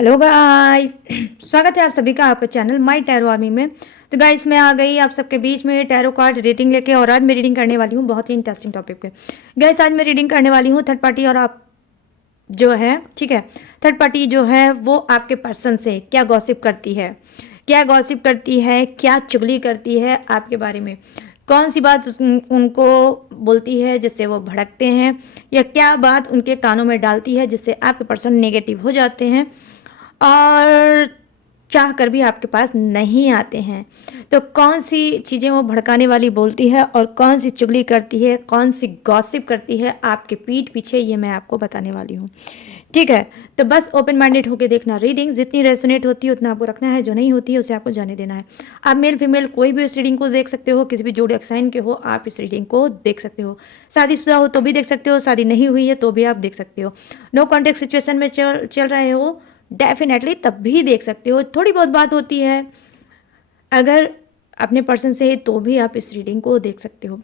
Hello guys. स्वागत है आप सभी का आपके चैनल माय टैरो आर्मी में। तो गाइस मैं आ गई आप सबके बीच में टैरो कार्ड रीडिंग लेके, और आज मैं रीडिंग करने वाली हूँ बहुत ही इंटरेस्टिंग टॉपिक पे। गाइस आज मैं रीडिंग करने वाली हूँ थर्ड पार्टी, और आप जो है ठीक है, थर्ड पार्टी जो है वो आपके पर्सन से क्या गॉसिप करती है, क्या गॉसिप करती है, क्या चुगली करती है आपके बारे में, कौन सी बात उनको बोलती है जिससे वो भड़कते हैं, या क्या बात उनके कानों में डालती है जिससे आपके पर्सन नेगेटिव हो जाते हैं और चाह कर भी आपके पास नहीं आते हैं। तो कौन सी चीज़ें वो भड़काने वाली बोलती है और कौन सी चुगली करती है, कौन सी गॉसिप करती है आपके पीठ पीछे, ये मैं आपको बताने वाली हूँ। ठीक है, तो बस ओपन माइंडेड होकर देखना। रीडिंग जितनी रेसोनेट होती है उतना आपको रखना है, जो नहीं होती है उसे आपको जाने देना है। आप मेल फीमेल कोई भी इस रीडिंग को देख सकते हो, किसी भी जोड़े साइन के हो आप इस रीडिंग को देख सकते हो। शादीशुदा हो तो भी देख सकते हो, शादी नहीं हुई है तो भी आप देख सकते हो, नो कॉन्टेक्ट सिचुएशन में चल रहे हो डेफिनेटली तब भी देख सकते हो। थोड़ी बहुत बात होती है अगर अपने पर्सन से तो भी आप इस रीडिंग को देख सकते हो।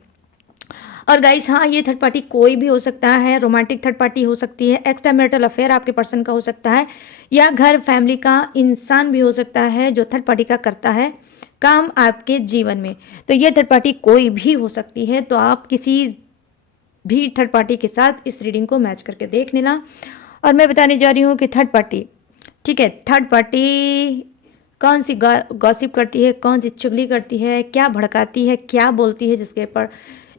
और गाइस हाँ, ये थर्ड पार्टी कोई भी हो सकता है, रोमांटिक थर्ड पार्टी हो सकती है, एक्स्ट्रा मैरिटल अफेयर आपके पर्सन का हो सकता है, या घर फैमिली का इंसान भी हो सकता है जो थर्ड पार्टी का करता है काम आपके जीवन में। तो ये थर्ड पार्टी कोई भी हो सकती है, तो आप किसी भी थर्ड पार्टी के साथ इस रीडिंग को मैच करके देख लेना। और मैं बताने जा रही हूँ कि थर्ड पार्टी, ठीक है, थर्ड पार्टी कौन सी गॉसिप करती है, कौन सी चुगली करती है, क्या भड़काती है, क्या बोलती है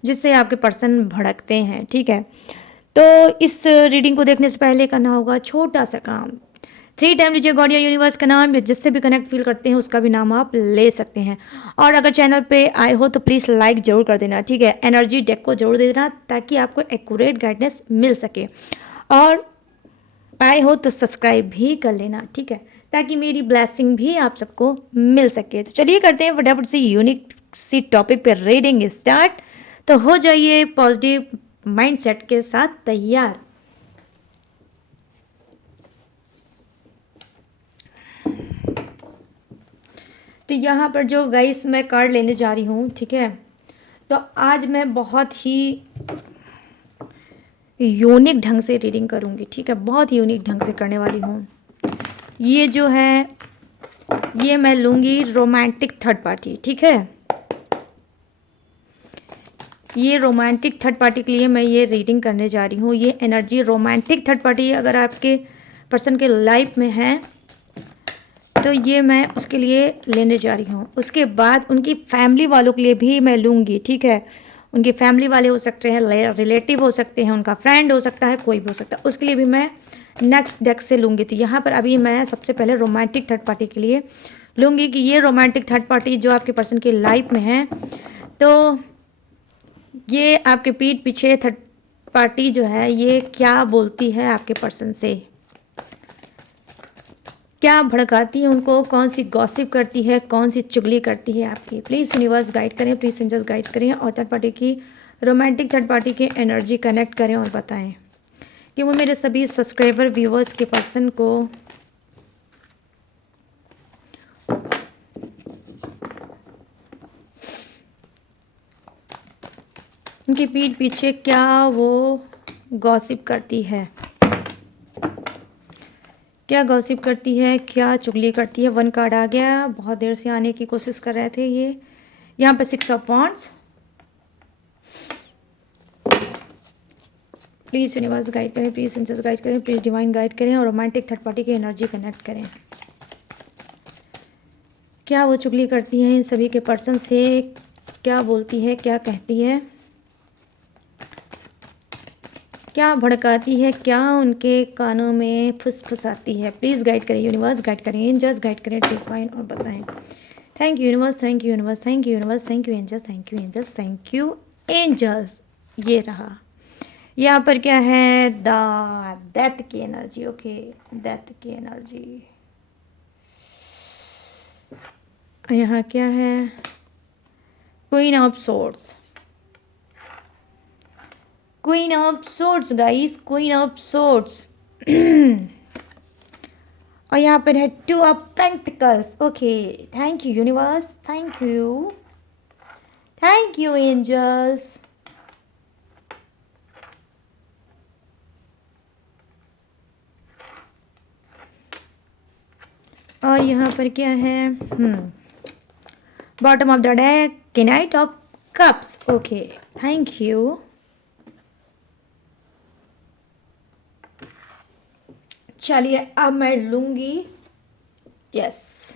जिससे आपके पर्सन भड़कते हैं। ठीक है, तो इस रीडिंग को देखने से पहले करना होगा छोटा सा काम। 3 टाइम लीजिए गॉड या यूनिवर्स का नाम, या जिससे भी कनेक्ट फील करते हैं उसका भी नाम आप ले सकते हैं। और अगर चैनल पे आए हो तो प्लीज़ लाइक जरूर कर देना। ठीक है, एनर्जी डेक को जरूर दे देना ताकि आपको एक्यूरेट गाइडेंस मिल सके। और आए हो तो सब्सक्राइब भी कर लेना, ठीक है, ताकि मेरी ब्लेसिंग भी आप सबको मिल सके। तो चलिए करते हैं फटाफट से यूनिक सी टॉपिक पे रीडिंग स्टार्ट। तो हो जाइए पॉजिटिव माइंडसेट के साथ तैयार। तो यहाँ पर जो गाइस मैं कार्ड लेने जा रही हूँ, ठीक है, तो आज मैं बहुत ही यूनिक ढंग से रीडिंग करूँगी। ठीक है, बहुत यूनिक ढंग से करने वाली हूँ। ये जो है ये मैं लूँगी रोमांटिक थर्ड पार्टी। ठीक है, ये रोमांटिक थर्ड पार्टी के लिए मैं ये रीडिंग करने जा रही हूँ। ये एनर्जी रोमांटिक थर्ड पार्टी अगर आपके पर्सन के लाइफ में है तो ये मैं उसके लिए लेने जा रही हूँ। उसके बाद उनकी फैमिली वालों के लिए भी मैं लूँगी। ठीक है, उनकी फैमिली वाले हो सकते हैं, रिलेटिव हो सकते हैं, उनका फ्रेंड हो सकता है, कोई भी हो सकता है, उसके लिए भी मैं नेक्स्ट डेक से लूँगी। तो यहाँ पर अभी मैं सबसे पहले रोमांटिक थर्ड पार्टी के लिए लूँगी कि ये रोमांटिक थर्ड पार्टी जो आपके पर्सन की लाइफ में है, तो ये आपके पीठ पीछे थर्ड पार्टी जो है ये क्या बोलती है आपके पर्सन से, क्या भड़काती है उनको, कौन सी गॉसिप करती है, कौन सी चुगली करती है आपकी। प्लीज़ यूनिवर्स गाइड करें, प्लीज़ एंजल्स गाइड करें, और थर्ड पार्टी की रोमांटिक थर्ड पार्टी की एनर्जी कनेक्ट करें और बताएं कि वो मेरे सभी सब्सक्राइबर व्यूवर्स के पर्सन को उनकी पीठ पीछे क्या वो गॉसिप करती है, क्या गॉसिप करती है, क्या चुगली करती है। 1 कार्ड आ गया, बहुत देर से आने की कोशिश कर रहे थे ये। यहाँ पे 6 of wands. Please universe guide करें, प्लीज़ एंजल्स गाइड करें, प्लीज़ डिवाइन गाइड करें, और रोमांटिक थर्ड पार्टी की एनर्जी कनेक्ट करें। क्या वो चुगली करती हैं इन सभी के पर्सन से, क्या बोलती है, क्या कहती है, क्या भड़काती है, क्या उनके कानों में फुसफुसाती है। प्लीज़ गाइड करें यूनिवर्स, गाइड करें एंजल्स, गाइड करें डिवाइन, और बताएं। Thank you universe, thank you universe, thank you universe, thank you angels, thank you angels, thank you angels. ये रहा, यहाँ पर क्या है, डेथ की एनर्जी। ओके, डेथ की एनर्जी। यहाँ क्या है, queen of swords, queen of swords guys, queen of swords. और यहाँ पर है 2 of pentacles. Okay, thank you universe, thank you angels. और यहाँ पर क्या है, bottom of the deck knight of cups. Okay, thank you. चलिए अब मैं लूँगी, यस,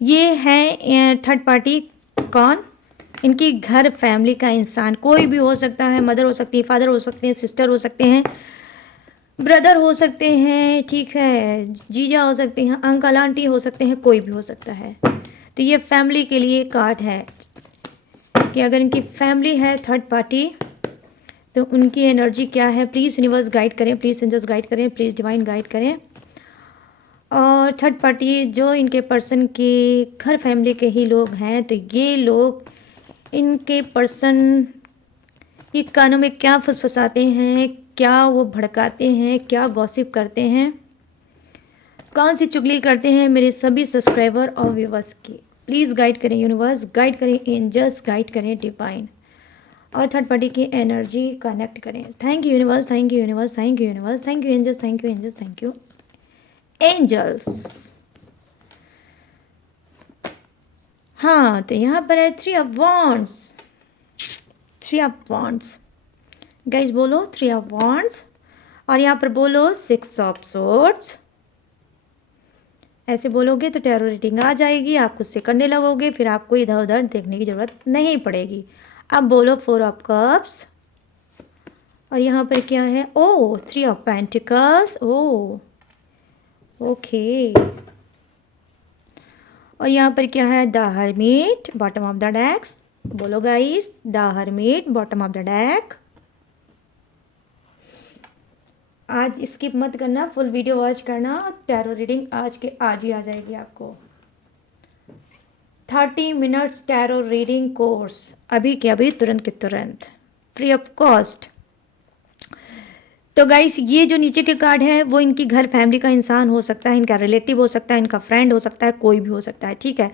ये है थर्ड पार्टी। कौन? इनकी घर फैमिली का इंसान, कोई भी हो सकता है, मदर हो सकती है, फादर हो सकते हैं, सिस्टर हो सकते हैं, ब्रदर हो सकते हैं, ठीक है, जीजा हो सकते हैं, अंकल आंटी हो सकते हैं, कोई भी हो सकता है। तो ये फैमिली के लिए कार्ड है कि अगर इनकी फैमिली है थर्ड पार्टी तो उनकी एनर्जी क्या है। प्लीज़ यूनिवर्स गाइड करें, प्लीज़ एंजल्स गाइड करें, प्लीज़ डिवाइन गाइड करें। और थर्ड पार्टी जो इनके पर्सन के घर फैमिली के ही लोग हैं, तो ये लोग इनके पर्सन ये कानों में क्या फुसफुसाते हैं, क्या वो भड़काते हैं, क्या गॉसिप करते हैं, कौन सी चुगली करते हैं मेरे सभी सब्सक्राइबर और व्यूवर्स की। प्लीज़ गाइड करें यूनिवर्स, गाइड करें एंजल्स, गाइड करें डिवाइन, और थर्ड पार्टी की एनर्जी कनेक्ट करें। Thank you universe, thank you universe, thank you universe, thank you angels, thank you angels, thank you angels. हाँ, तो यहाँ पर है 3 of wands, 3 of wands. Guys बोलो 3 ऑफ वॉन्ड्स, और यहाँ पर बोलो 6 ऑफ सोर्ड्स। ऐसे बोलोगे तो टैरो रीडिंग आ जाएगी, आप खुद से करने लगोगे, फिर आपको इधर उधर देखने की ज़रूरत नहीं पड़ेगी। अब बोलो 4 ऑफ कप्स, और यहाँ पर क्या है, ओ 3 ऑफ पेंटिकल्स, ओ ओके। और यहाँ पर क्या है, the hermit, bottom of the decks. बोलो guys, the hermit, bottom of the deck. आज स्किप मत करना, फुल वीडियो वॉच करना। टैरो रीडिंग आज के आज ही आ जाएगी आपको। 30 मिनट्स टैरो रीडिंग कोर्स, अभी के अभी, तुरंत के तुरंत, फ्री ऑफ कॉस्ट। तो गाइस ये जो नीचे के कार्ड है वो इनकी घर फैमिली का इंसान हो सकता है, इनका रिलेटिव हो सकता है, इनका फ्रेंड हो सकता है, कोई भी हो सकता है, ठीक है।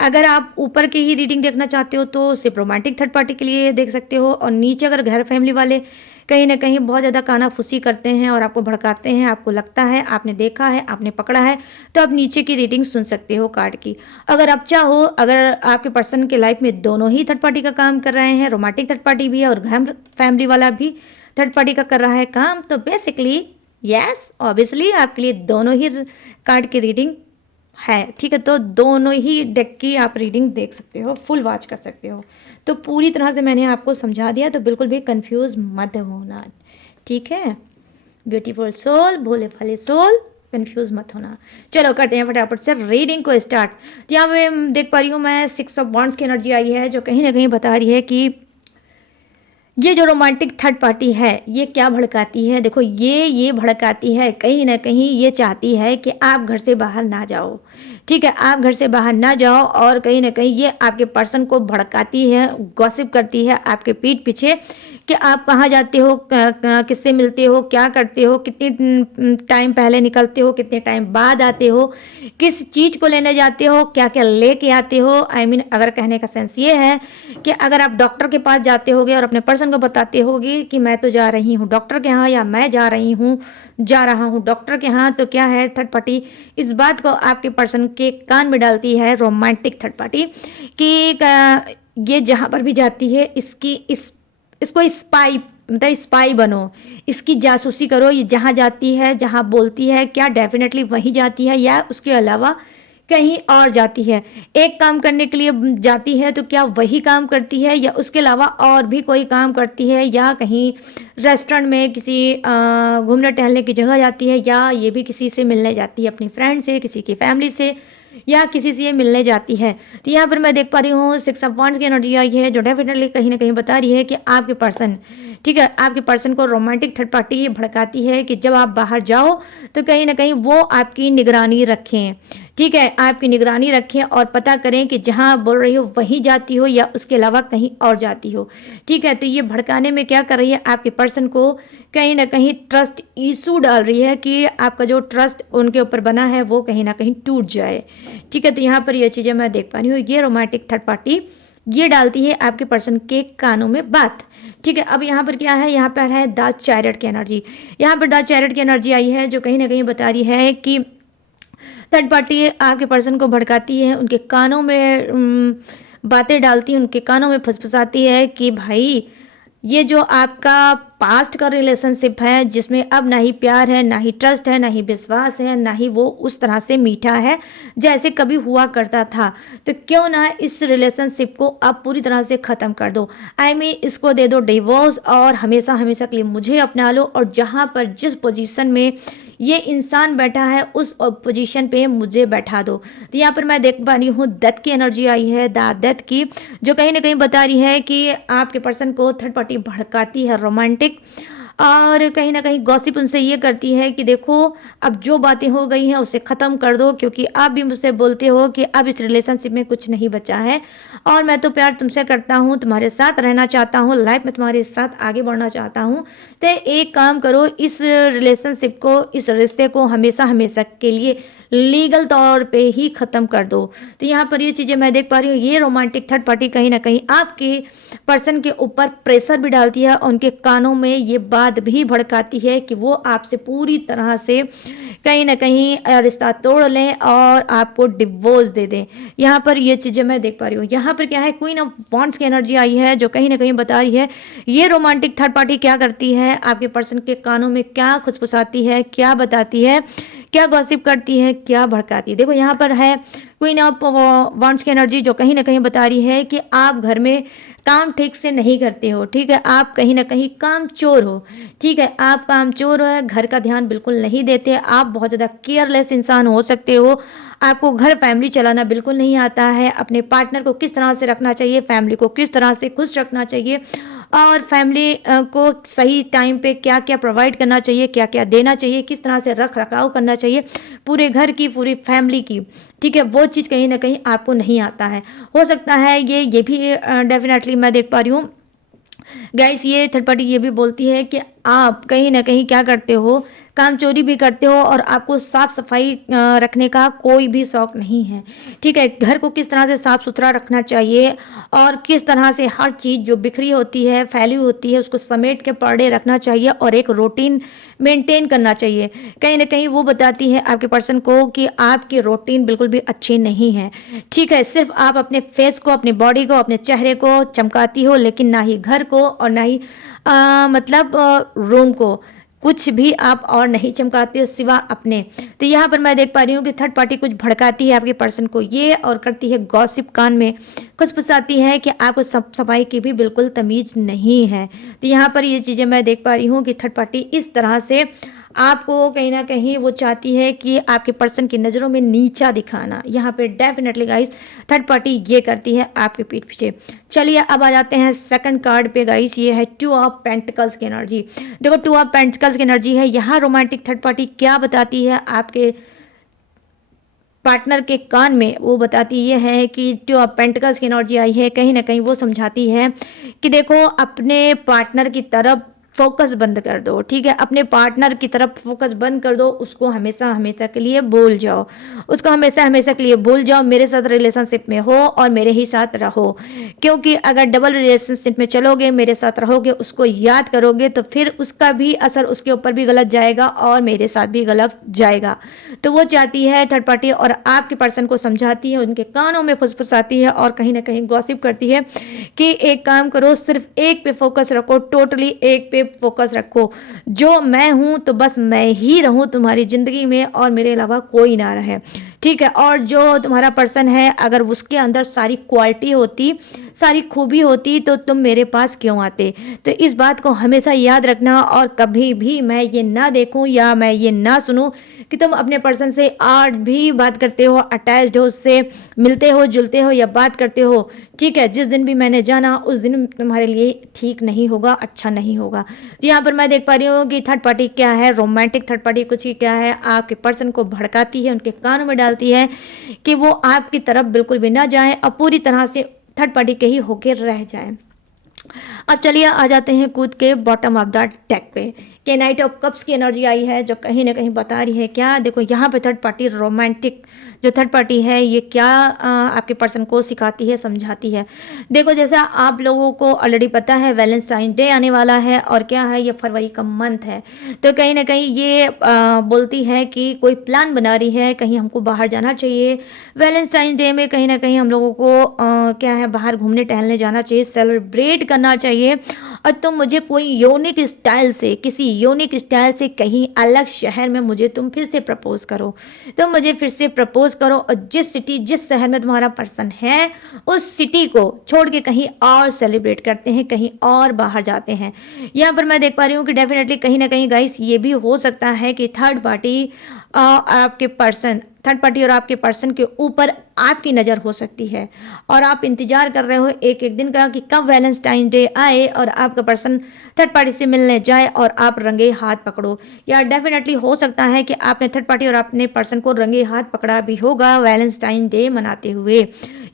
अगर आप ऊपर की ही रीडिंग देखना चाहते हो तो सिर्फ रोमांटिक थर्ड पार्टी के लिए देख सकते हो, और नीचे अगर घर फैमिली वाले कहीं ना कहीं बहुत ज़्यादा कानाफूसी करते हैं और आपको भड़काते हैं, आपको लगता है, आपने देखा है, आपने पकड़ा है, तो आप नीचे की रीडिंग सुन सकते हो कार्ड की। अगर आप चाहो, अगर आपके पर्सन के लाइफ में दोनों ही थर्ड पार्टी का काम कर रहे हैं, रोमांटिक थर्ड पार्टी भी है और घर फैमिली वाला भी थर्ड पार्टी का कर रहा है काम, तो बेसिकली यस ऑब्वियसली आपके लिए दोनों ही कार्ड की रीडिंग है, ठीक है। तो दोनों ही डेक की आप रीडिंग देख सकते हो, फुल वॉच कर सकते हो। तो पूरी तरह से मैंने आपको समझा दिया, तो बिल्कुल भी कंफ्यूज मत होना, ठीक है। ब्यूटीफुल सोल, भोले भाले सोल, कंफ्यूज मत होना। चलो करते हैं फटाफट से रीडिंग को स्टार्ट। तो यहाँ पे देख पा रही हूँ मैं 6 ऑफ वॉन्ड्स की एनर्जी आई है, जो कहीं ना कहीं बता रही है कि ये जो रोमांटिक थर्ड पार्टी है ये क्या भड़काती है। देखो ये भड़काती है, कहीं ना कहीं ये चाहती है कि आप घर से बाहर ना जाओ, ठीक है, आप घर से बाहर ना जाओ, और कहीं ना कहीं ये आपके पर्सन को भड़काती है, गॉसिप करती है आपके पीठ पीछे कि आप कहाँ जाते हो, किससे मिलते हो, क्या करते हो, कितने टाइम पहले निकलते हो, कितने टाइम बाद आते हो, किस चीज़ को लेने जाते हो, क्या क्या लेके आते हो। आई मीन अगर कहने का सेंस ये है कि अगर आप डॉक्टर के पास जाते होगे और अपने पर्सन को बताते होगे कि मैं तो जा रही हूँ डॉक्टर के यहाँ, या मैं जा रहा हूँ डॉक्टर के यहाँ, तो क्या है थर्ड पार्टी इस बात को आपके पर्सन के कान में डालती है, रोमांटिक थर्ड पार्टी, कि ये जहाँ पर भी जाती है इसको स्पाई, मतलब स्पाई बनो, इसकी जासूसी करो, ये जहाँ जाती है, जहाँ बोलती है, क्या डेफिनेटली वहीं जाती है या उसके अलावा कहीं और जाती है। एक काम करने के लिए जाती है तो क्या वही काम करती है या उसके अलावा और भी कोई काम करती है, या कहीं रेस्टोरेंट में किसी घूमने टहलने की जगह जाती है, या ये भी किसी से मिलने जाती है, अपनी फ्रेंड से, किसी की फैमिली से, या किसी से ये मिलने जाती है। तो यहाँ पर मैं देख पा रही हूँ 6 ऑफ वॉन्ड्स की एनर्जी आई है, जो डेफिनेटली कहीं ना कहीं बता रही है कि आपके पर्सन, ठीक है, आपके पर्सन को रोमांटिक थर्ड पार्टी ये भड़काती है कि जब आप बाहर जाओ तो कहीं ना कहीं वो आपकी निगरानी रखें, ठीक है, आपकी निगरानी रखें और पता करें कि जहाँ बोल रही हो वहीं जाती हो या उसके अलावा कहीं और जाती हो, ठीक है। तो ये भड़काने में क्या कर रही है, आपके पर्सन को कहीं ना कहीं ट्रस्ट इशू डाल रही है कि आपका जो ट्रस्ट उनके ऊपर बना है वो कहीं ना कहीं टूट जाए, ठीक है। तो यहाँ पर ये चीज़ें मैं देख पा रही हूँ, ये रोमांटिक थर्ड पार्टी ये डालती है आपके पर्सन के कानों में बात, ठीक है। अब यहाँ पर क्या है, यहाँ पर है द चैरियट की एनर्जी। यहाँ पर द चैरियट की एनर्जी आई है, जो कहीं ना कहीं बता रही है कि थर्ड पार्टी आपके पर्सन को भड़काती है, उनके कानों में बातें डालती है, उनके कानों में फुसफुसाती है कि भाई ये जो आपका पास्ट का रिलेशनशिप है जिसमें अब ना ही प्यार है, ना ही ट्रस्ट है, ना ही विश्वास है, ना ही वो उस तरह से मीठा है जैसे कभी हुआ करता था, तो क्यों ना इस रिलेशनशिप को अब पूरी तरह से ख़त्म कर दो। इसको दे दो डिवोर्स और हमेशा हमेशा के लिए मुझे अपना लो, और जहाँ पर जिस पोजीशन में ये इंसान बैठा है उस पोजीशन पे मुझे बैठा दो। तो यहाँ पर मैं देख पा रही हूँ डेथ की एनर्जी आई है, डेथ की, जो कहीं ना कहीं बता रही है कि आपके पर्सन को थर्ड पार्टी भड़काती है रोमांटिक, और कहीं ना कहीं गॉसिप उनसे ये करती है कि देखो अब जो बातें हो गई हैं उसे ख़त्म कर दो, क्योंकि आप भी मुझसे बोलते हो कि अब इस रिलेशनशिप में कुछ नहीं बचा है, और मैं तो प्यार तुमसे करता हूँ, तुम्हारे साथ रहना चाहता हूँ, लाइफ में तुम्हारे साथ आगे बढ़ना चाहता हूँ। तो एक काम करो, इस रिलेशनशिप को, इस रिश्ते को हमेशा हमेशा के लिए लीगल तौर पे ही ख़त्म कर दो। तो यहाँ पर ये चीज़ें मैं देख पा रही हूँ, ये रोमांटिक थर्ड पार्टी कहीं ना कहीं आपके पर्सन के ऊपर प्रेशर भी डालती है, और उनके कानों में ये बात भी भड़काती है कि वो आपसे पूरी तरह से कहीं ना कहीं रिश्ता तोड़ लें और आपको डिवोर्स दे दें। यहाँ पर ये चीज़ें मैं देख पा रही हूँ। यहाँ पर क्या है, क्वीन ऑफ वांड्स की एनर्जी आई है, जो कहीं ना कहीं बता रही है ये रोमांटिक थर्ड पार्टी क्या करती है, आपके पर्सन के कानों में क्या खुसफुसाती है, क्या बताती है, क्या गॉसिप करती है, क्या भड़काती है। देखो यहाँ पर है क्वीन ऑफ वांड्स की एनर्जी, जो कहीं ना कहीं बता रही है कि आप घर में काम ठीक से नहीं करते हो, ठीक है, आप कहीं ना कहीं काम चोर हो, ठीक है, आप काम चोर हो, घर का ध्यान बिल्कुल नहीं देते, आप बहुत ज़्यादा केयरलेस इंसान हो सकते हो, आपको घर फैमिली चलाना बिल्कुल नहीं आता है, अपने पार्टनर को किस तरह से रखना चाहिए, फैमिली को किस तरह से खुश रखना चाहिए, और फैमिली को सही टाइम पे क्या क्या प्रोवाइड करना चाहिए, क्या क्या देना चाहिए, किस तरह से रख रखाव करना चाहिए पूरे घर की, पूरी फैमिली की, ठीक है, वो चीज़ कहीं ना कहीं आपको नहीं आता है। हो सकता है ये भी डेफिनेटली मैं देख पा रही हूँ गाइस, ये थर्ड पार्टी ये भी बोलती है कि आप कहीं ना कहीं क्या करते हो, काम चोरी भी करते हो, और आपको साफ सफाई रखने का कोई भी शौक नहीं है, ठीक है, घर को किस तरह से साफ सुथरा रखना चाहिए, और किस तरह से हर चीज़ जो बिखरी होती है, फैली होती है, उसको समेट के पड़े रखना चाहिए, और एक रूटीन मेंटेन करना चाहिए। कहीं ना कहीं वो बताती है आपके पर्सन को कि आपकी रूटीन बिल्कुल भी अच्छी नहीं है, ठीक है, सिर्फ आप अपने फेस को, अपनी बॉडी को, अपने चेहरे को चमकाती हो, लेकिन ना ही घर को और ना ही मतलब रूम को, कुछ भी आप और नहीं चमकाते हो सिवा अपने। तो यहाँ पर मैं देख पा रही हूँ कि थर्ड पार्टी कुछ भड़काती है आपके पर्सन को ये, और करती है गॉसिप, कान में कुछ फंसाती है कि आपको सफाई की भी बिल्कुल तमीज नहीं है। तो यहाँ पर ये चीज़ें मैं देख पा रही हूँ कि थर्ड पार्टी इस तरह से आपको कहीं ना कहीं वो चाहती है कि आपके पर्सन की नज़रों में नीचा दिखाना। यहाँ पे डेफिनेटली गाइस थर्ड पार्टी ये करती है आपके पीठ पीछे। चलिए अब आ जाते हैं सेकंड कार्ड पे गाइस, ये है टू ऑफ पेंटिकल्स की एनर्जी। देखो टू ऑफ पेंटिकल्स की एनर्जी है, यहाँ रोमांटिक थर्ड पार्टी क्या बताती है आपके पार्टनर के कान में, वो बताती ये है कि टू ऑफ पेंटिकल्स की एनर्जी आई है, कहीं ना कहीं वो समझाती है कि देखो अपने पार्टनर की तरफ फोकस बंद कर दो, ठीक है, अपने पार्टनर की तरफ फोकस बंद कर दो, उसको हमेशा हमेशा के लिए भूल जाओ, उसको हमेशा हमेशा के लिए भूल जाओ, मेरे साथ रिलेशनशिप में हो और मेरे ही साथ रहो, क्योंकि अगर डबल रिलेशनशिप में चलोगे, मेरे साथ रहोगे, उसको याद करोगे, तो फिर उसका भी असर उसके ऊपर भी गलत जाएगा और मेरे साथ भी गलत जाएगा। तो वो चाहती है थर्ड पार्टी, और आपके पर्सन को समझाती है, उनके कानों में फुसफुसाती है और कहीं ना कहीं गॉसिप करती है कि एक काम करो, सिर्फ एक पे फोकस रखो, टोटली एक पे फोकस रखो, जो मैं हूं तो बस मैं ही रहूं तुम्हारी जिंदगी में और मेरे अलावा कोई ना रहे, ठीक है, और जो तुम्हारा पर्सन है अगर उसके अंदर सारी क्वालिटी होती, सारी खूबी होती, तो तुम मेरे पास क्यों आते। तो इस बात को हमेशा याद रखना, और कभी भी मैं ये ना देखूं या मैं ये ना सुनूं कि तुम अपने पर्सन से आज भी बात करते हो, अटैच्ड हो, उससे मिलते हो, जुलते हो या बात करते हो, ठीक है, जिस दिन भी मैंने जाना उस दिन तुम्हारे लिए ठीक नहीं होगा, अच्छा नहीं होगा। तो यहाँ पर मैं देख पा रही हूँ कि थर्ड पार्टी क्या है, रोमांटिक थर्ड पार्टी कुछ ही क्या है, आपके पर्सन को भड़काती है, उनके कानों में डालती है कि वो आपकी तरफ बिल्कुल भी ना जाए और पूरी तरह से थर्ड पार्टी के ही होकर रह जाए। अब चलिए आ जाते हैं कूद के बॉटम ऑफ द डेक पे, कि नाइट ऑफ कप्स की एनर्जी आई है, जो कहीं ना कहीं बता रही है क्या, देखो यहाँ पे थर्ड पार्टी रोमांटिक जो थर्ड पार्टी है ये क्या आपके पर्सन को सिखाती है, समझाती है। देखो जैसा आप लोगों को ऑलरेडी पता है वैलेंटाइन डे आने वाला है और क्या है ये फरवरी का मंथ है, तो कहीं ना कहीं ये बोलती है कि कोई प्लान बना रही है, कहीं हमको बाहर जाना चाहिए वैलेंटाइन डे में, कहीं ना कहीं हम लोगों को क्या है बाहर घूमने टहलने जाना चाहिए, सेलिब्रेट करना चाहिए। और तुम मुझे कोई यूनिक स्टाइल से, किसी यूनिक स्टाइल से कहीं अलग शहर में मुझे तुम फिर से प्रपोज करो, तुम मुझे फिर से प्रपोज करो और जिस सिटी जिस शहर में तुम्हारा पर्सन है उस सिटी को छोड़ के कहीं और सेलिब्रेट करते हैं, कहीं और बाहर जाते हैं। यहाँ पर मैं देख पा रही हूँ कि डेफिनेटली कहीं ना कहीं गाइस ये भी हो सकता है कि थर्ड पार्टी आपके पर्सन, थर्ड पार्टी और आपके पर्सन के ऊपर आपकी नज़र हो सकती है और आप इंतजार कर रहे हो एक एक दिन का कि कब वैलेंटाइन डे आए और आपका पर्सन थर्ड पार्टी से मिलने जाए और आप रंगे हाथ पकड़ो। या डेफिनेटली हो सकता है कि आपने थर्ड पार्टी और अपने पर्सन को रंगे हाथ पकड़ा भी होगा वैलेंटाइन डे मनाते हुए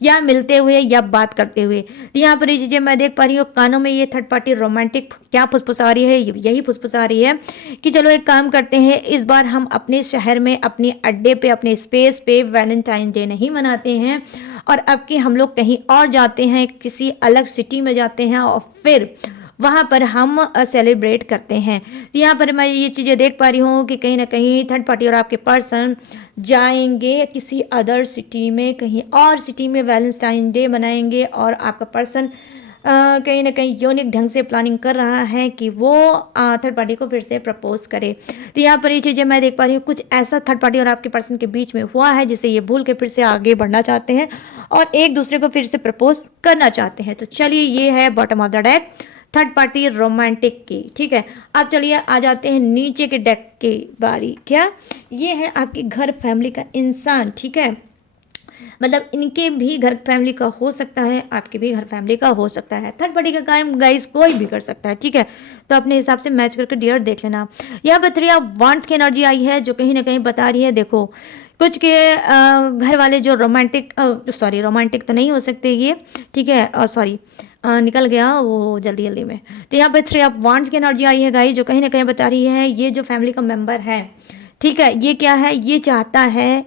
या मिलते हुए या बात करते हुए। यहाँ पर ये चीज़ें मैं देख पा रही हूँ, कानों में ये थर्ड पार्टी रोमांटिक क्या फुसफुसा रही है, यही फुसफुसा रही है कि चलो एक काम करते हैं, इस बार हम अपने शहर में अपने अड्डे पे अपने स्पेस पे वैलेंटाइन डे नहीं मनाते हैं और अब कि हम लोग कहीं और जाते हैं, किसी अलग सिटी में जाते हैं और फिर वहाँ पर हम सेलिब्रेट करते हैं। तो यहाँ पर मैं ये चीज़ें देख पा रही हूँ कि कहीं ना कहीं थर्ड पार्टी और आपके पर्सन जाएंगे किसी अदर सिटी में, कहीं और सिटी में वैलेंटाइन डे मनाएंगे और आपका पर्सन कहीं ना कहीं यूनिक ढंग से प्लानिंग कर रहा है कि वो थर्ड पार्टी को फिर से प्रपोज करे। तो यहाँ पर ये चीज़ें मैं देख पा रही हूँ, कुछ ऐसा थर्ड पार्टी और आपके पर्सन के बीच में हुआ है जिसे ये भूल के फिर से आगे बढ़ना चाहते हैं और एक दूसरे को फिर से प्रपोज करना चाहते हैं। तो चलिए ये है bottom of the deck third party romantic की, ठीक है। अब चलिए आ जाते हैं नीचे के डेक की बारी। क्या ये है आपके घर फैमिली का इंसान, ठीक है, मतलब इनके भी घर फैमिली का हो सकता है, आपके भी घर फैमिली का हो सकता है। थर्ड पार्टी का काम गाइस कोई भी कर सकता है, ठीक है, तो अपने हिसाब से मैच करके डियर देख लेना। यहाँ पर 3 ऑफ वांड्स की एनर्जी आई है जो कहीं ना कहीं बता रही है, देखो कुछ के घर वाले जो रोमांटिक रोमांटिक तो नहीं हो सकते ये, ठीक है, सॉरी निकल गया वो जल्दी जल्दी में। तो यहाँ पे 3 ऑफ वांड्स की एनर्जी आई है गाइस जो कहीं ना कहीं बता रही है ये जो फैमिली का मेंबर है, ठीक है, ये क्या है, ये चाहता है,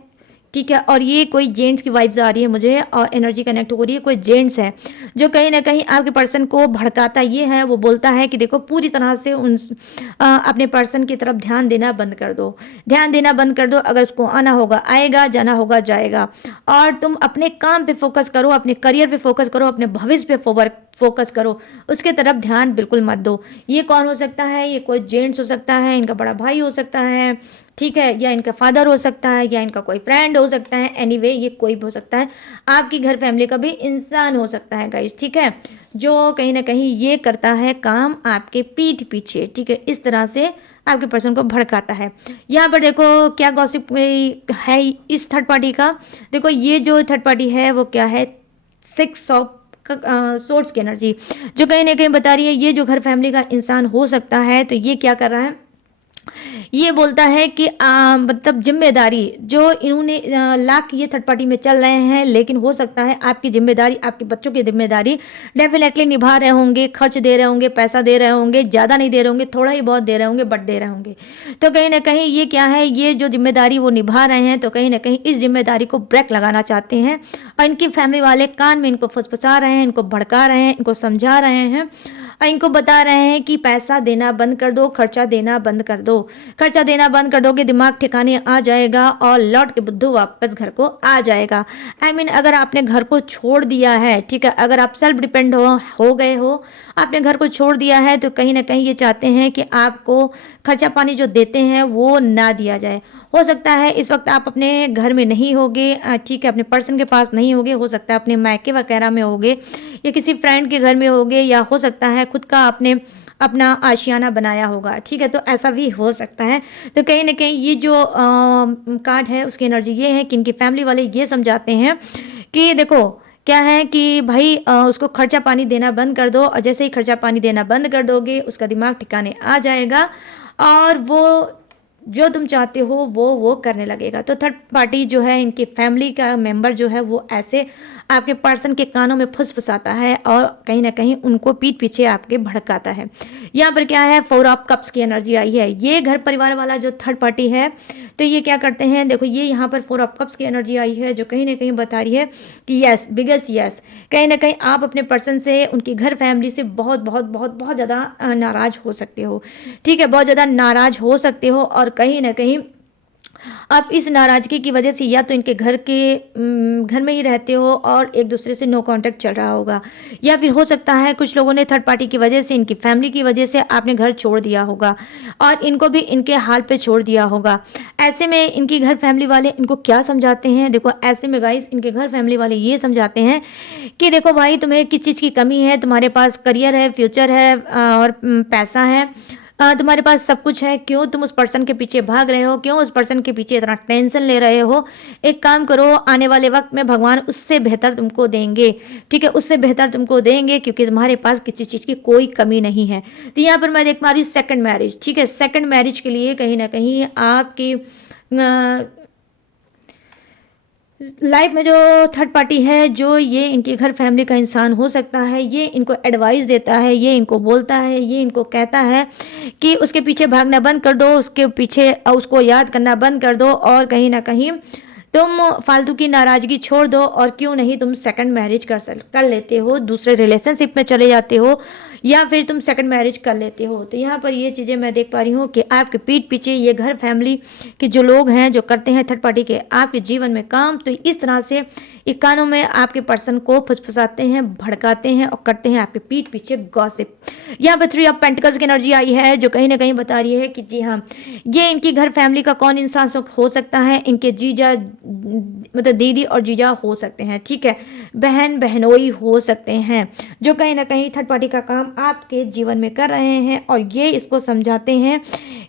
ठीक है, और ये कोई जेंट्स की वाइब्स आ रही है मुझे और एनर्जी कनेक्ट हो रही है, कोई जेंट्स है जो कहीं ना कहीं आपके पर्सन को भड़काता ये है, वो बोलता है कि देखो पूरी तरह से उन अपने पर्सन की तरफ ध्यान देना बंद कर दो, ध्यान देना बंद कर दो, अगर उसको आना होगा आएगा, जाना होगा जाएगा, और तुम अपने काम पे फोकस करो, अपने करियर पे फोकस करो, अपने भविष्य पे फोकस करो, उसके तरफ ध्यान बिल्कुल मत दो। ये कौन हो सकता है, ये कोई जेंट्स हो सकता है, इनका बड़ा भाई हो सकता है, ठीक है, या इनका फादर हो सकता है, या इनका कोई फ्रेंड हो सकता है, एनीवे ये कोई भी हो सकता है, आपकी घर फैमिली का भी इंसान हो सकता है गाइस, ठीक है, जो कहीं ना कहीं ये करता है काम आपके पीठ पीछे, ठीक है, इस तरह से आपके पर्सन को भड़काता है। यहाँ पर देखो क्या गॉसिप है इस थर्ड पार्टी का, देखो ये जो थर्ड पार्टी है वो क्या है, 6 ऑफ सोर्स की एनर्जी जो कहीं ना कहीं बता रही है ये जो घर फैमिली का इंसान हो सकता है, तो ये क्या कर रहा है, ये बोलता है कि मतलब जिम्मेदारी जो इन्होंने लाख ये थर्ड पार्टी में चल रहे हैं, लेकिन हो सकता है आपकी जिम्मेदारी, आपके बच्चों की जिम्मेदारी डेफिनेटली निभा रहे होंगे, खर्च दे रहे होंगे, पैसा दे रहे होंगे, ज़्यादा नहीं दे रहे होंगे, थोड़ा ही बहुत दे रहे होंगे, बट दे रहे होंगे। तो कहीं ना कहीं ये क्या है, ये जो जिम्मेदारी वो निभा रहे हैं, तो कहीं ना कहीं इस जिम्मेदारी को ब्रेक लगाना चाहते हैं और इनकी फैमिली वाले कान में इनको फुसफुसा रहे हैं, इनको भड़का रहे हैं, इनको समझा रहे हैं और इनको बता रहे हैं कि पैसा देना बंद कर दो, खर्चा देना बंद कर दो, खर्चा देना बंद कर दोगे दिमाग ठिकाने आ जाएगा और लौट के बुद्धू वापस घर को आ जाएगा। I mean, अगर आपने घर को छोड़ दिया है, ठीक है, अगर आप सेल्फ डिपेंड हो गए हो, आपने घर को छोड़ दिया है, तो कहीं ना कहीं ये चाहते हैं कि आपको खर्चा पानी जो देते हैं वो ना दिया जाए। हो सकता है इस वक्त आप अपने घर में नहीं होगे, ठीक है, अपने पर्सन के पास नहीं होगे, हो सकता है अपने मायके वगैरह में होगे या किसी फ्रेंड के घर में होगे, या हो सकता है खुद का आपने अपना आशियाना बनाया होगा, ठीक है, तो ऐसा भी हो सकता है। तो कहीं ना कहीं ये जो कार्ड है उसकी एनर्जी ये है कि इनकी फैमिली वाले ये समझाते हैं कि देखो क्या है कि भाई उसको खर्चा पानी देना बंद कर दो, और जैसे ही खर्चा पानी देना बंद कर दोगे उसका दिमाग ठिकाने आ जाएगा और वो जो तुम चाहते हो वो करने लगेगा। तो थर्ड पार्टी जो है, इनकी फैमिली का मेंबर जो है, वो ऐसे आपके पर्सन के कानों में फुसफुसाता है और कहीं ना कहीं उनको पीठ पीछे आपके भड़काता है। यहाँ पर क्या है, 4 ऑफ कप्स की एनर्जी आई है। ये घर परिवार वाला जो थर्ड पार्टी है, तो ये क्या करते हैं, देखो ये यहाँ पर 4 ऑफ कप्स की एनर्जी आई है, जो कहीं ना कहीं बता रही है कि यस, बिगेस्ट यस, कहीं ना कहीं आप अपने पर्सन से, उनकी घर फैमिली से बहुत बहुत बहुत बहुत ज़्यादा नाराज हो सकते हो। ठीक है, बहुत ज़्यादा नाराज हो सकते हो और कहीं ना कहीं आप इस नाराजगी की वजह से या तो इनके घर में ही रहते हो और एक दूसरे से नो कांटेक्ट चल रहा होगा, या फिर हो सकता है कुछ लोगों ने थर्ड पार्टी की वजह से, इनकी फैमिली की वजह से आपने घर छोड़ दिया होगा और इनको भी इनके हाल पे छोड़ दिया होगा। ऐसे में इनकी घर फैमिली वाले इनको क्या समझाते हैं, देखो ऐसे में गाइस इनके घर फैमिली वाले ये समझाते हैं कि देखो भाई, तुम्हें किस चीज़ की कमी है, तुम्हारे पास करियर है, फ्यूचर है और पैसा है, तुम्हारे पास सब कुछ है, क्यों तुम उस पर्सन के पीछे भाग रहे हो, क्यों उस पर्सन के पीछे इतना टेंशन ले रहे हो। एक काम करो, आने वाले वक्त में भगवान उससे बेहतर तुमको देंगे। ठीक है, उससे बेहतर तुमको देंगे क्योंकि तुम्हारे पास किसी चीज़ की कोई कमी नहीं है। तो यहाँ पर मैं देख पा रही हूँ सेकंड मैरिज। ठीक है, सेकंड मैरिज के लिए कहीं ना कहीं आपकी लाइफ में जो थर्ड पार्टी है, जो ये इनके घर फैमिली का इंसान हो सकता है, ये इनको एडवाइस देता है, ये इनको बोलता है, ये इनको कहता है कि उसके पीछे भागना बंद कर दो, उसके पीछे उसको याद करना बंद कर दो और कहीं ना कहीं तुम फालतू की नाराजगी छोड़ दो और क्यों नहीं तुम सेकंड मैरिज कर लेते हो, दूसरे रिलेशनशिप में चले जाते हो या फिर तुम सेकंड मैरिज कर लेते हो। तो यहाँ पर ये चीज़ें मैं देख पा रही हूँ कि आपके पीठ पीछे ये घर फैमिली के जो लोग हैं, जो करते हैं थर्ड पार्टी के आपके जीवन में काम, तो इस तरह से एक कानों में आपके पर्सन को फुसफुसाते हैं, भड़काते हैं और करते हैं आपके पीठ पीछे गॉसिप। यहाँ पर 3 ऑफ पेंटिकल्स की एनर्जी आई है, जो कहीं ना कहीं बता रही है कि जी हाँ, ये इनकी घर फैमिली का कौन इंसान हो सकता है, इनके जीजा मतलब दीदी और जीजा हो सकते हैं। ठीक है, बहन बहनोई हो सकते हैं, जो कहीं ना कहीं थर्ड पार्टी का काम आपके जीवन में कर रहे हैं और ये इसको समझाते हैं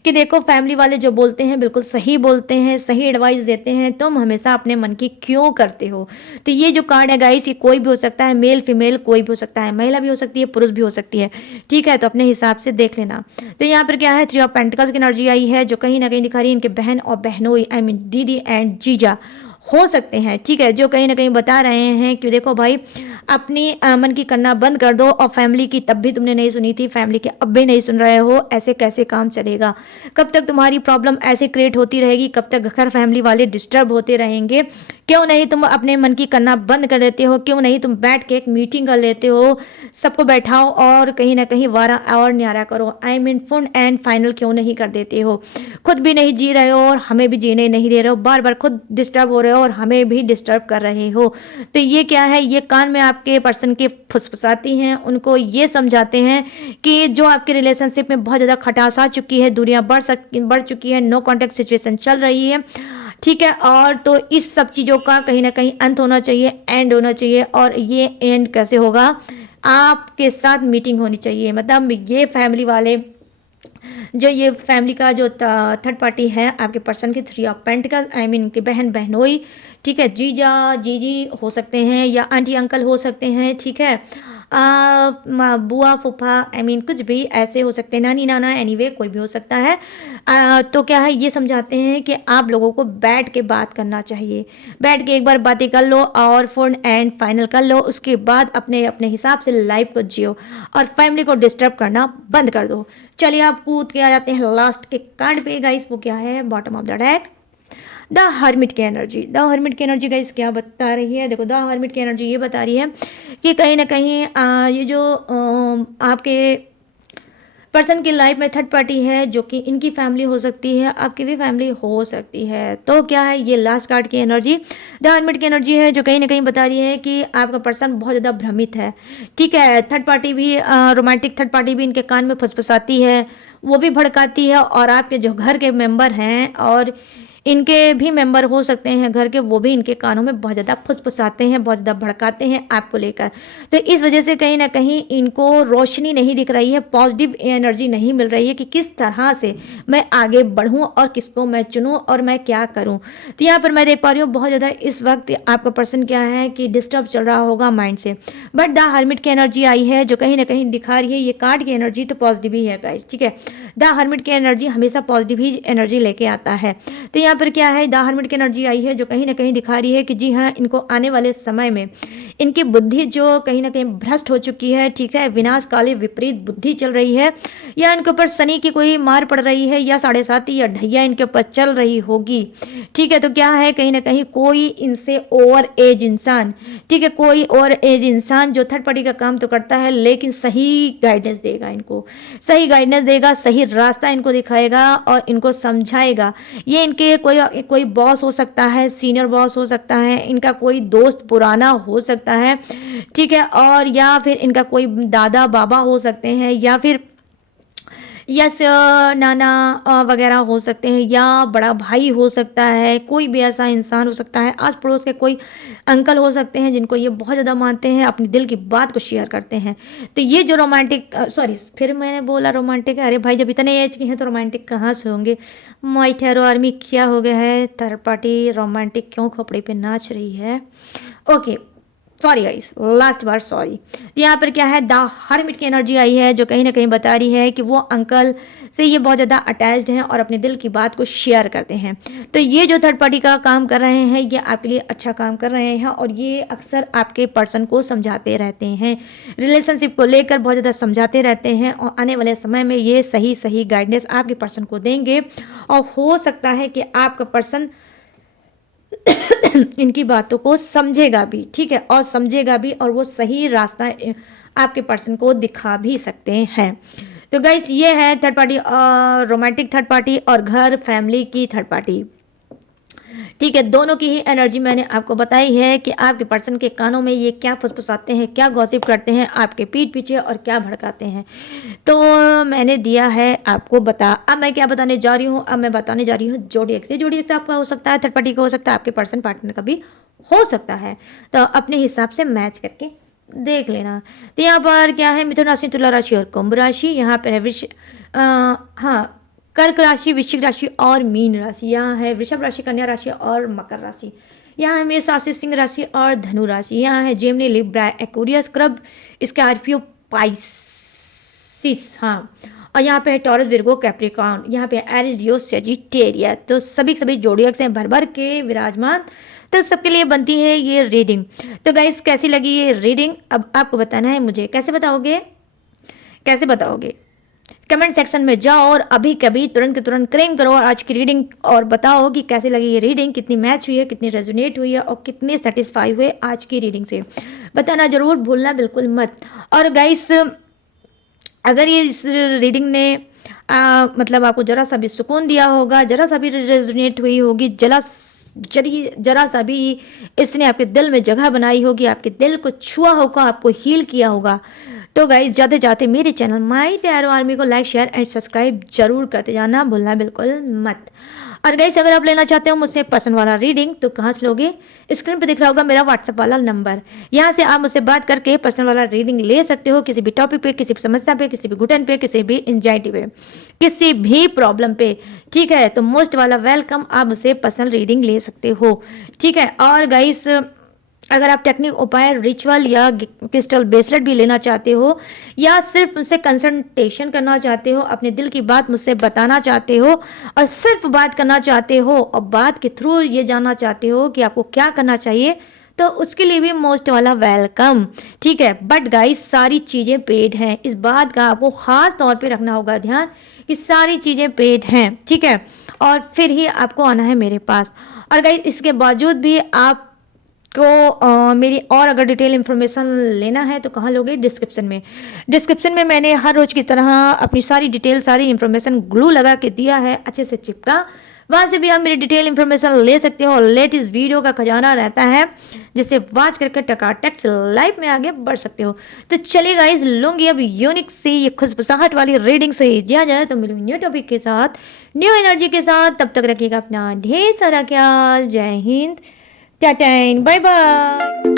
कि देखो, फैमिली वाले जो बोलते हैं बिल्कुल सही बोलते हैं, सही एडवाइस देते हैं, तुम हमेशा अपने मन की क्यों करते हो। तो ये जो कार्ड है गाइस, ये कोई भी हो सकता है, मेल फीमेल कोई भी हो सकता है, महिला भी हो सकती है, पुरुष भी हो सकती है। ठीक है, तो अपने हिसाब से देख लेना। तो यहाँ पर क्या है, 3 ऑफ पेंटिकल्स की एनर्जी आई है, जो कहीं ना कहीं दिखा रही है इनके बहन और बहनोई, आई मीन दीदी एंड जीजा हो सकते हैं। ठीक है, जो कहीं ना कहीं बता रहे हैं कि देखो भाई, अपनी मन की करना बंद कर दो और फैमिली की तब भी तुमने नहीं सुनी थी, फैमिली के अब भी नहीं सुन रहे हो, ऐसे कैसे काम चलेगा। कब तक तुम्हारी प्रॉब्लम ऐसे क्रिएट होती रहेगी, कब तक घर फैमिली वाले डिस्टर्ब होते रहेंगे। क्यों नहीं तुम अपने मन की करना बंद कर देते हो, क्यों नहीं तुम बैठ के एक मीटिंग कर लेते हो, सबको बैठाओ और कहीं ना कहीं वारा और न्यारा करो, I mean full and final क्यों नहीं कर देते हो। खुद भी नहीं जी रहे हो और हमें भी जीने नहीं दे रहे हो, बार बार खुद डिस्टर्ब हो रहे हो और हमें भी डिस्टर्ब कर रहे हो। तो ये क्या है, ये कान में आपके पर्सन के फुसफुसाती हैं, उनको ये समझाते हैं कि जो आपके रिलेशनशिप में बहुत ज़्यादा खटास आ चुकी है, दूरियां बढ़ चुकी है, नो कॉन्टेक्ट सिचुएशन चल रही है। ठीक है, और तो इस सब चीज़ों का कहीं ना कहीं अंत होना चाहिए, एंड होना चाहिए। और ये एंड कैसे होगा, आपके साथ मीटिंग होनी चाहिए। मतलब ये फैमिली वाले, जो ये फैमिली का जो थर्ड पार्टी है आपके पर्सन के, 3 ऑफ पेंटिकल, आई मीन इनकी बहन बहनोई, ठीक है, जीजा जीजी हो सकते हैं या आंटी अंकल हो सकते हैं। ठीक है, बुआ फूफा, आई मीन कुछ भी ऐसे हो सकते हैं, नानी नाना, एनीवे कोई भी हो सकता है। तो क्या है, ये समझाते हैं कि आप लोगों को बैठ के बात करना चाहिए, बैठ के एक बार बातें कर लो और फुल एंड फाइनल कर लो, उसके बाद अपने अपने हिसाब से लाइफ को जियो और फैमिली को डिस्टर्ब करना बंद कर दो। चलिए आप कूद के आ जाते हैं लास्ट के कार्ड पे गाइस, वो क्या है, bottom of the deck, the hermit की एनर्जी। द हर्मिट की एनर्जी गाइस क्या बता रही है, देखो द हर्मिट की एनर्जी ये बता रही है कि कहीं ना कहीं ये जो आपके पर्सन की लाइफ में थर्ड पार्टी है, जो कि इनकी फैमिली हो सकती है, आपकी भी फैमिली हो सकती है। तो क्या है, ये लास्ट कार्ड की एनर्जी द हर्मिट की एनर्जी है, जो कहीं ना कहीं बता रही है कि आपका पर्सन बहुत ज़्यादा भ्रमित है। ठीक है, थर्ड पार्टी भी, रोमांटिक थर्ड पार्टी भी इनके कान में फुसफुसाती है, वो भी भड़काती है और आपके जो घर के मेंबर हैं और इनके भी मेंबर हो सकते हैं घर के, वो भी इनके कानों में बहुत ज़्यादा फुसफुसाते हैं, बहुत ज़्यादा भड़काते हैं आपको लेकर। तो इस वजह से कहीं ना कहीं इनको रोशनी नहीं दिख रही है, पॉजिटिव एनर्जी नहीं मिल रही है कि किस तरह से मैं आगे बढ़ूँ और किसको मैं चुनूँ और मैं क्या करूँ। तो यहाँ पर मैं देख पा रही हूँ बहुत ज़्यादा इस वक्त आपका पर्सन क्या है कि डिस्टर्ब चल रहा होगा माइंड से। बट द हर्मिट की एनर्जी आई है जो कहीं ना कहीं दिखा रही है, ये कार्ड की एनर्जी तो पॉजिटिव ही है गाइस, ठीक है। द हर्मिट की एनर्जी हमेशा पॉजिटिव ही एनर्जी लेके आता है। तो यहाँ पर क्या है, द हर्मिट की एनर्जी आई है जो कहीं ना कहीं दिखा रही है कि जी हाँ, इनको आने वाले समय में इनकी बुद्धि जो कहीं ना कहीं भ्रष्ट हो चुकी है, ठीक है, विनाश काले विपरीत बुद्धि चल रही है, या इनके ऊपर शनि की कोई मार पड़ रही है, या 7.5 या ढैया इनके ऊपर चल रही होगी, ठीक है। तो क्या है, कहीं ना कहीं कोई इनसे ओवर एज इंसान, ठीक है, कोई ओवर एज इंसान जो थर्ड पार्टी का काम तो करता है लेकिन सही गाइडेंस देगा, इनको सही गाइडेंस देगा, सही रास्ता इनको दिखाएगा और इनको समझाएगा। ये इनके कोई बॉस हो सकता है, सीनियर बॉस हो सकता है, इनका कोई दोस्त पुराना हो सकता है, ठीक है, और या फिर इनका कोई दादा बाबा हो सकते हैं, या फिर यस नाना वगैरह हो सकते हैं, या बड़ा भाई हो सकता है, कोई भी ऐसा इंसान हो सकता है, आस पड़ोस के कोई अंकल हो सकते हैं जिनको ये बहुत ज़्यादा मानते हैं, अपनी दिल की बात को शेयर करते हैं। तो ये जो रोमांटिक, सॉरी फिर मैंने बोला रोमांटिक, अरे भाई जब इतने एज के हैं तो रोमांटिक कहाँ से होंगे। माय टैरो आर्मी क्या हो गया है, थर्ड पार्टी रोमांटिक क्यों खोपड़ी पे नाच रही है। ओके सॉरी गाइस, लास्ट बार सॉरी। यहाँ पर क्या है, द हर्मिट की एनर्जी आई है जो कहीं ना कहीं बता रही है कि वो अंकल से ये बहुत ज़्यादा अटैच्ड हैं और अपने दिल की बात को शेयर करते हैं। तो ये जो थर्ड पार्टी का काम कर रहे हैं ये आपके लिए अच्छा काम कर रहे हैं, और ये अक्सर आपके पर्सन को समझाते रहते हैं, रिलेशनशिप को लेकर बहुत ज़्यादा समझाते रहते हैं, और आने वाले समय में ये सही सही गाइडेंस आपके पर्सन को देंगे, और हो सकता है कि आपका पर्सन इनकी बातों को समझेगा भी, ठीक है, और समझेगा भी, और वो सही रास्ता आपके पर्सन को दिखा भी सकते हैं। तो गाइस ये है third party, romantic third party और घर फैमिली की थर्ड पार्टी, ठीक है। दोनों की ही एनर्जी मैंने आपको बताई है कि आपके पर्सन के कानों में ये क्या फुसफुसाते हैं, क्या गॉसिप करते हैं आपके पीठ पीछे, और क्या भड़काते हैं। तो मैंने दिया है आपको बता। अब मैं क्या बताने जा रही हूँ, अब मैं बताने जा रही हूँ जोडिएक्स से। जोडिएक्स आपका हो सकता है, थर्ड पार्टी का हो सकता है, आपके पर्सन पार्टनर का भी हो सकता है। तो अपने हिसाब से मैच करके देख लेना। तो यहाँ पर क्या है, मिथुन राशि, तुला राशि और कुंभ राशि। यहाँ पर है हाँ, कर्क राशि, वृश्चिक राशि और मीन राशि। यहाँ है वृषभ राशि, कन्या राशि और मकर राशि। यहाँ है मेष राशि, सिंह राशि और धनु राशि। यहाँ है Gemini, Libra, Aquarius, crab, Scorpio, Pisces, हाँ, और यहाँ पे है टॉरस, विर्गो, कैप्रिकॉर्न। यहाँ पे एरीज, लियो, सजिटेरियस। तो सभी जोडियक्स हैं भर भर के विराजमान। तो सबके लिए बनती है ये रीडिंग। तो गाइस कैसी लगी ये रीडिंग, अब आपको बताना है मुझे। कैसे बताओगे, कैसे बताओगे, कमेंट सेक्शन में जाओ और अभी कभी तुरंत के तुरंत क्लेम करो आज की रीडिंग, और बताओ कि कैसी लगी ये रीडिंग, कितनी मैच हुई है, कितनी रेजोनेट हुई है, और कितने सेटिस्फाई हुए आज की रीडिंग से। बताना जरूर भूलना बिल्कुल मत। और गाइस अगर ये इस रीडिंग ने मतलब आपको जरा सा भी सुकून दिया होगा, जरा सा भी रेजोनेट हुई होगी, जरा सा भी इसने आपके दिल में जगह बनाई होगी, आपके दिल को छुआ होगा, आपको हील किया होगा, तो गाइज जाते जाते मेरे चैनल माई टैरो आर्मी को लाइक, शेयर एंड सब्सक्राइब जरूर करते जाना, भूलना बिल्कुल मत। और गाइज अगर आप लेना चाहते हो मुझसे पर्सनल वाला रीडिंग तो कहाँ से लोगे, स्क्रीन पर दिख रहा होगा मेरा व्हाट्सएप वाला नंबर, यहाँ से आप मुझसे बात करके पर्सनल वाला रीडिंग ले सकते हो, किसी भी टॉपिक पे, किसी भी समस्या पे, किसी भी घुटन पे, किसी भी एंजाइटी पे, किसी भी प्रॉब्लम पे, ठीक है। तो मोस्ट वाला वेलकम, आप मुझसे पर्सनल रीडिंग ले सकते हो, ठीक है। और गाइस अगर आप टेक्निक, उपाय, रिचुअल या क्रिस्टल ब्रेसलेट भी लेना चाहते हो, या सिर्फ मुझसे कंसल्टेशन करना चाहते हो, अपने दिल की बात मुझसे बताना चाहते हो, और सिर्फ बात करना चाहते हो, और बात के थ्रू ये जानना चाहते हो कि आपको क्या करना चाहिए, तो उसके लिए भी मोस्ट वाला वेलकम, ठीक है। बट गाइस सारी चीज़ें पेड हैं, इस बात का आपको खास तौर पे रखना होगा ध्यान कि सारी चीज़ें पेड हैं, ठीक है, और फिर ही आपको आना है मेरे पास। और गाइस इसके बावजूद भी आप को मेरी और अगर डिटेल इन्फॉर्मेशन लेना है तो कहाँ लोगे, डिस्क्रिप्शन में। डिस्क्रिप्शन में मैंने हर रोज की तरह अपनी सारी डिटेल, सारी इन्फॉर्मेशन ग्लू लगा के दिया है, अच्छे से चिपका वहां से भी आप मेरी डिटेल इंफॉर्मेशन ले सकते हो और लेटेस्ट वीडियो का खजाना रहता है जिसे वॉच करके टकाटक से लाइफ में आगे बढ़ सकते हो। तो चलिए गाइस, लूंगी अब यूनिक सी ये खुशबुसाहट वाली रीडिंग से दिया जाए तो मिलूंगी न्यू टॉपिक के साथ, न्यू एनर्जी के साथ। तब तक रखिएगा अपना ढेर सारा ख्याल। जय हिंद, टाटा, बाय बाय।